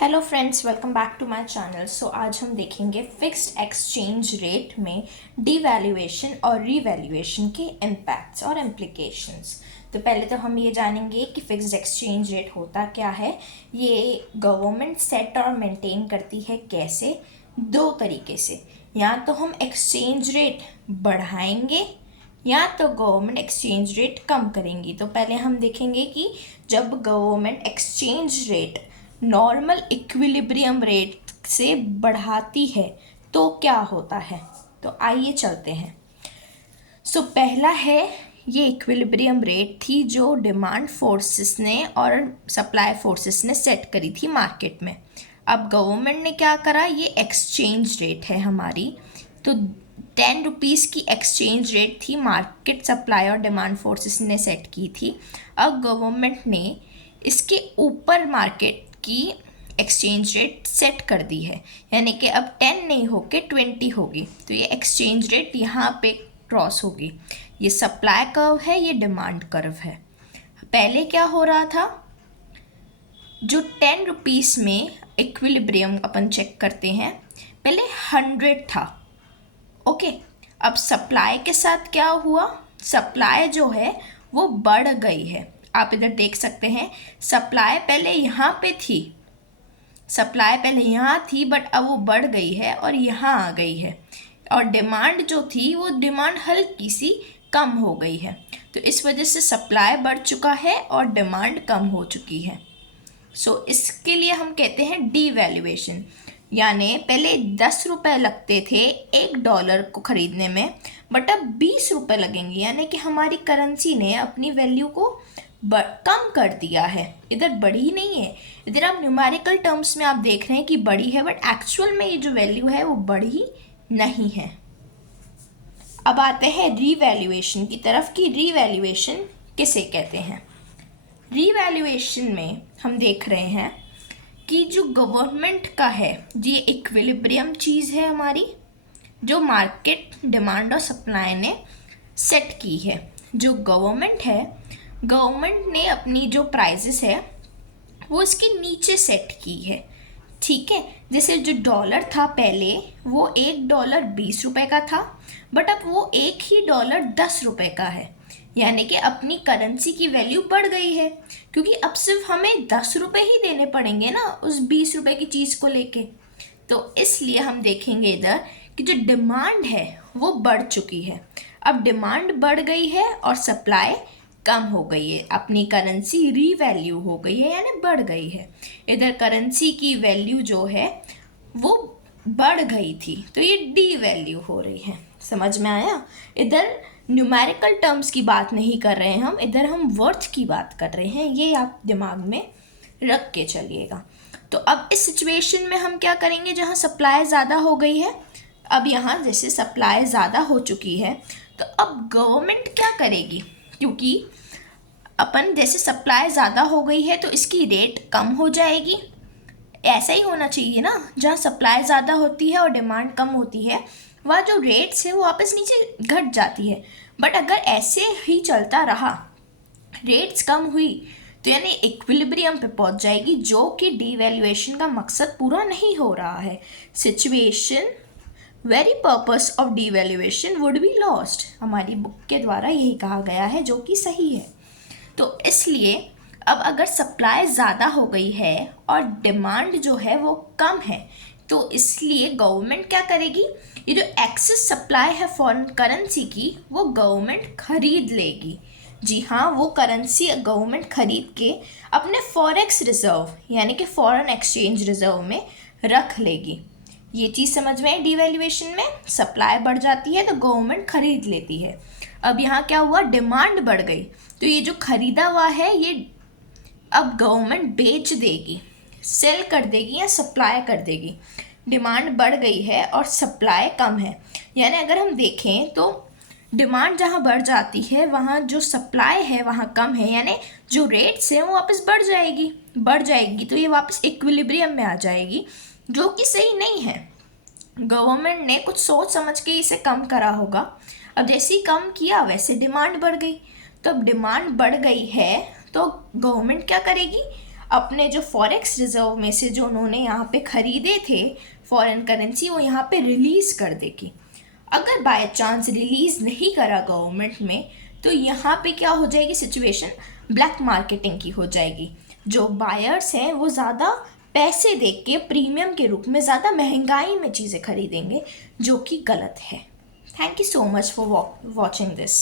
Hello friends, welcome back to my channel. आज हम देखेंगे फिक्स्ड एक्सचेंज रेट में डिवैल्यूएशन और रीवैल्यूएशन के इम्पैक्ट्स और इम्प्लिकेशंस। तो पहले तो हम ये जानेंगे कि फिक्स्ड एक्सचेंज रेट होता क्या है। ये गवर्नमेंट सेट और मेंटेन करती है कैसे, दो तरीके से। या तो हम एक्सचेंज रेट बढ़ाएंगे या तो गवर्नमेंट एक्सचेंज रेट कम करेंगी। तो पहले हम देखेंगे कि जब government exchange rate normal equilibrium rate से बढ़ाती है तो क्या होता है। तो आइए चलते हैं। पहला है, ये इक्विलिब्रियम रेट थी जो डिमांड फोर्सेस ने और सप्लाई फोर्सेस ने सेट करी थी मार्केट में। अब गवर्नमेंट ने क्या करा, ये एक्सचेंज रेट है हमारी। तो 10 रुपीज़ की एक्सचेंज रेट थी, मार्केट सप्लाई और डिमांड फोर्सेस ने सेट की थी। अब गवर्नमेंट ने इसके ऊपर मार्केट की एक्सचेंज रेट सेट कर दी है, यानी कि अब 10 नहीं होके 20 होगी। तो ये एक्सचेंज रेट यहाँ पे क्रॉस होगी। ये सप्लाई कर्व है, ये डिमांड कर्व है। पहले क्या हो रहा था, जो 10 रुपीज़ में इक्विलिब्रियम अपन चेक करते हैं, पहले 100 था। ओके, अब सप्लाई के साथ क्या हुआ, सप्लाई जो है वो बढ़ गई है। आप इधर देख सकते हैं, सप्लाई पहले यहाँ पे थी, सप्लाई पहले यहाँ थी बट अब वो बढ़ गई है और यहाँ आ गई है। और डिमांड जो थी वो डिमांड हल्की सी कम हो गई है। तो इस वजह से सप्लाई बढ़ चुका है और डिमांड कम हो चुकी है। इसके लिए हम कहते हैं डीवैल्यूएशन। यानी पहले 10 रुपये लगते थे $1 को ख़रीदने में, बट अब 20 रुपये लगेंगे। यानी कि हमारी करेंसी ने अपनी वैल्यू को कम कर दिया है। इधर बढ़ी नहीं है, इधर आप न्यूमेरिकल टर्म्स में आप देख रहे हैं कि बढ़ी है, बट एक्चुअल में ये जो वैल्यू है वो बढ़ी नहीं है। अब आते हैं रीवैल्यूएशन की तरफ कि रीवैल्यूएशन किसे कहते हैं। रीवैल्यूएशन में हम देख रहे हैं कि जो गवर्नमेंट का है, ये इक्विलिब्रियम चीज़ है हमारी, जो मार्केट डिमांड और सप्लाई ने सेट की है। जो गवर्नमेंट है, गवर्नमेंट ने अपनी जो प्राइसेस है वो इसके नीचे सेट की है। ठीक है, जैसे जो डॉलर था पहले वो $1 20 रुपये का था, बट अब वो एक ही डॉलर 10 रुपये का है। यानी कि अपनी करेंसी की वैल्यू बढ़ गई है, क्योंकि अब सिर्फ हमें 10 रुपये ही देने पड़ेंगे ना उस 20 रुपये की चीज़ को लेके। तो इसलिए हम देखेंगे इधर कि जो डिमांड है वो बढ़ चुकी है। अब डिमांड बढ़ गई है और सप्लाई कम हो गई है, अपनी करेंसी रीवैल्यू हो गई है, यानी बढ़ गई है। इधर करेंसी की वैल्यू जो है वो बढ़ गई थी, तो ये डी वैल्यू हो रही है। समझ में आया। इधर न्यूमेरिकल टर्म्स की बात नहीं कर रहे हैं हम, इधर हम वर्थ की बात कर रहे हैं। ये आप दिमाग में रख के चलिएगा। तो अब इस सिचुएशन में हम क्या करेंगे, जहाँ सप्लाई ज़्यादा हो गई है, अब यहाँ जैसे सप्लाई ज़्यादा हो चुकी है, तो अब गवर्नमेंट क्या करेगी, क्योंकि अपन जैसे सप्लाई ज़्यादा हो गई है तो इसकी रेट कम हो जाएगी। ऐसा ही होना चाहिए ना, जहाँ सप्लाई ज़्यादा होती है और डिमांड कम होती है, वह जो रेट्स है वो वापस नीचे घट जाती है। बट अगर ऐसे ही चलता रहा, रेट्स कम हुई, तो यानी इक्विलिब्रियम पे पहुंच जाएगी, जो कि डीवैल्यूएशन का मकसद पूरा नहीं हो रहा है। Situation very purpose of devaluation would be lost, हमारी बुक के द्वारा यही कहा गया है, जो कि सही है। तो इसलिए अब अगर सप्लाई ज़्यादा हो गई है और डिमांड जो है वो कम है, तो इसलिए गवर्नमेंट क्या करेगी, ये जो एक्सेस सप्लाई है फॉरेन करेंसी की, वो गवर्नमेंट खरीद लेगी। जी हाँ, वो करेंसी गवर्नमेंट खरीद के अपने फॉरेक्स रिजर्व यानी कि फॉरेन एक्सचेंज रिजर्व में रख लेगी। ये चीज़ समझ में है। डिवैल्यूएशन में सप्लाई बढ़ जाती है तो गवर्नमेंट खरीद लेती है। अब यहाँ क्या हुआ, डिमांड बढ़ गई, तो ये जो खरीदा हुआ है ये अब गवर्नमेंट बेच देगी, सेल कर देगी या सप्लाई कर देगी। डिमांड बढ़ गई है और सप्लाई कम है, यानी अगर हम देखें तो डिमांड जहाँ बढ़ जाती है वहाँ जो सप्लाई है वहाँ कम है, यानी जो रेट्स हैं वो वापस बढ़ जाएगी, तो ये वापस इक्विलिब्रियम में आ जाएगी, जो कि सही नहीं है। गवर्नमेंट ने कुछ सोच समझ के इसे कम करा होगा। अब जैसे ही कम किया वैसे डिमांड बढ़ गई, तो अब डिमांड बढ़ गई है तो गवर्नमेंट क्या करेगी, अपने जो फॉरेक्स रिजर्व में से जो उन्होंने यहाँ पे ख़रीदे थे फॉरेन करेंसी, वो यहाँ पे रिलीज़ कर देगी। अगर बाय चांस रिलीज़ नहीं करा गवर्नमेंट में, तो यहाँ पे क्या हो जाएगी सिचुएशन, ब्लैक मार्केटिंग की हो जाएगी। जो बायर्स हैं वो ज़्यादा पैसे दे के प्रीमियम के रूप में ज़्यादा महंगाई में चीज़ें खरीदेंगे, जो कि गलत है। Thank you so much for watching this.